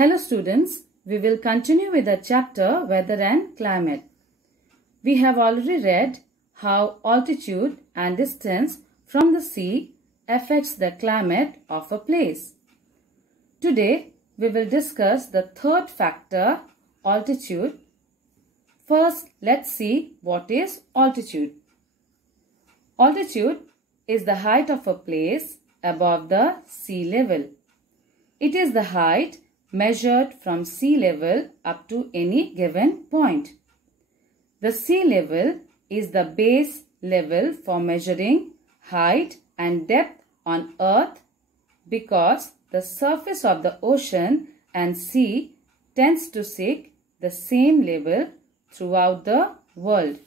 Hello students, we will continue with the chapter Weather and Climate. We have already read how altitude and distance from the sea affects the climate of a place. Today we will discuss the third factor, altitude. First, let's see what is altitude. Altitude is the height of a place above the sea level. It is the height measured from sea level up to any given point. The sea level is the base level for measuring height and depth on earth because the surface of the ocean and sea tends to seek the same level throughout the world.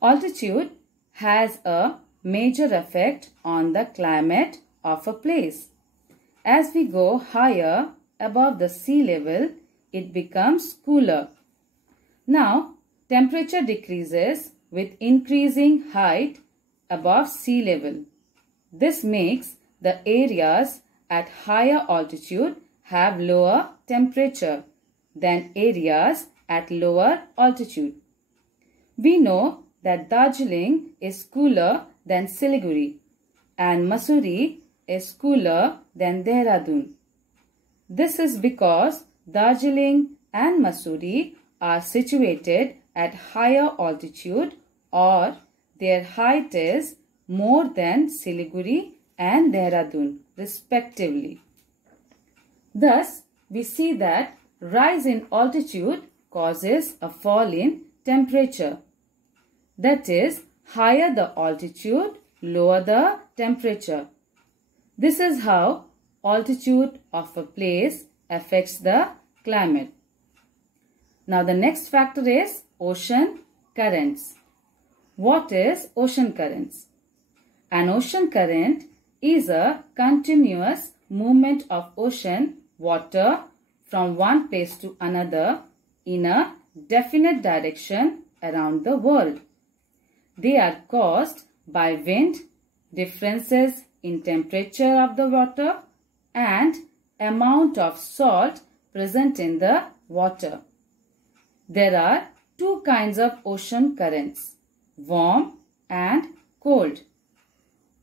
Altitude has a major effect on the climate of a place. As we go higher above the sea level, it becomes cooler. Now, temperature decreases with increasing height above sea level. This makes the areas at higher altitude have lower temperature than areas at lower altitude. We know that Darjeeling is cooler than Siliguri and Mussoorie is cooler than Dehradun. This is because Darjeeling and Mussoorie are situated at higher altitude or their height is more than Siliguri and Dehradun respectively. Thus, we see that rise in altitude causes a fall in temperature. That is, higher the altitude, lower the temperature. This is how altitude of a place affects the climate. Now the next factor is ocean currents. What is ocean currents? An ocean current is a continuous movement of ocean water from one place to another in a definite direction around the world. They are caused by wind, differences in temperature of the water, and amount of salt present in the water. There are two kinds of ocean currents, warm and cold.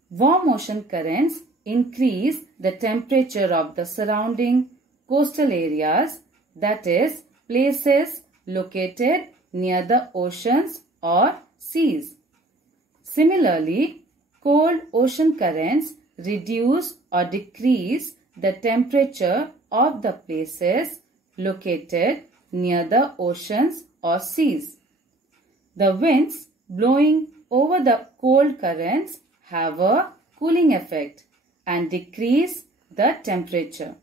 Warm ocean currents increase the temperature of the surrounding coastal areas, that is, places located near the oceans or seas. Similarly, cold ocean currents reduce or decrease the temperature of the places located near the oceans or seas. The winds blowing over the cold currents have a cooling effect and decrease the temperature,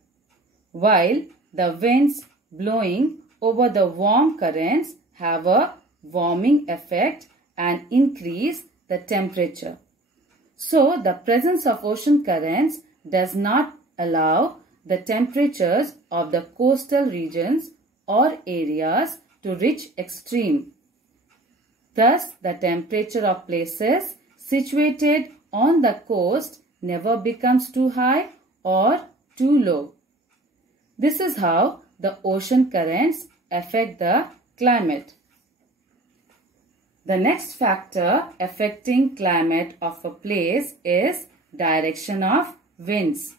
while the winds blowing over the warm currents have a warming effect and increase the temperature. So, the presence of ocean currents does not allow the temperatures of the coastal regions or areas to reach extreme. Thus, the temperature of places situated on the coast never becomes too high or too low. This is how the ocean currents affect the climate. The next factor affecting climate of a place is direction of winds.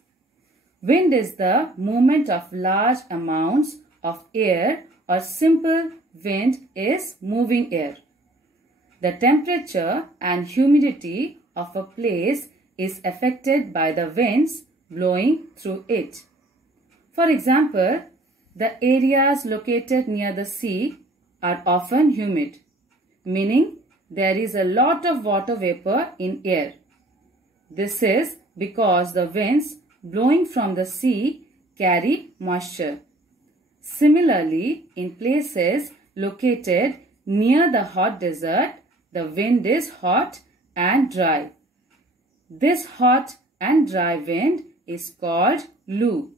Wind is the movement of large amounts of air, or simple wind is moving air. The temperature and humidity of a place is affected by the winds blowing through it. For example, the areas located near the sea are often humid, meaning there is a lot of water vapor in air. This is because the winds blowing from the sea carry moisture. Similarly, in places located near the hot desert, the wind is hot and dry. This hot and dry wind is called loo.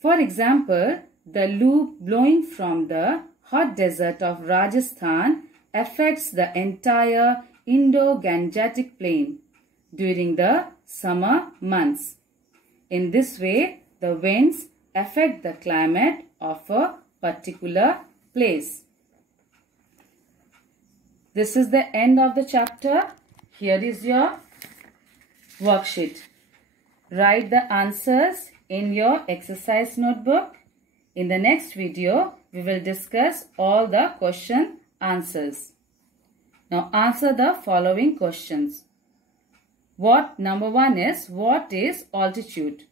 For example, the loo blowing from the hot desert of Rajasthan affects the entire Indo-Gangetic plain during the summer months. In this way, the winds affect the climate of a particular place? This is the end of the chapter. Here is your worksheet. Write the answers in your exercise notebook. In the next video, we will discuss all the question answers. Now answer the following questions. Number 1 is, what is altitude?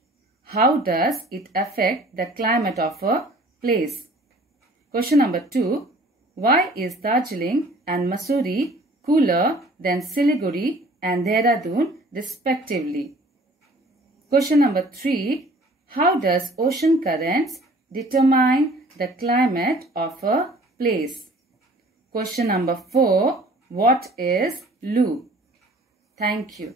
How does it affect the climate of a place? Question number 2, why is Darjeeling and Mussoorie cooler than Siliguri and Dehradun respectively? Question number 3, how does ocean currents determine the climate of a place? Question number 4, what is Lu? Thank you.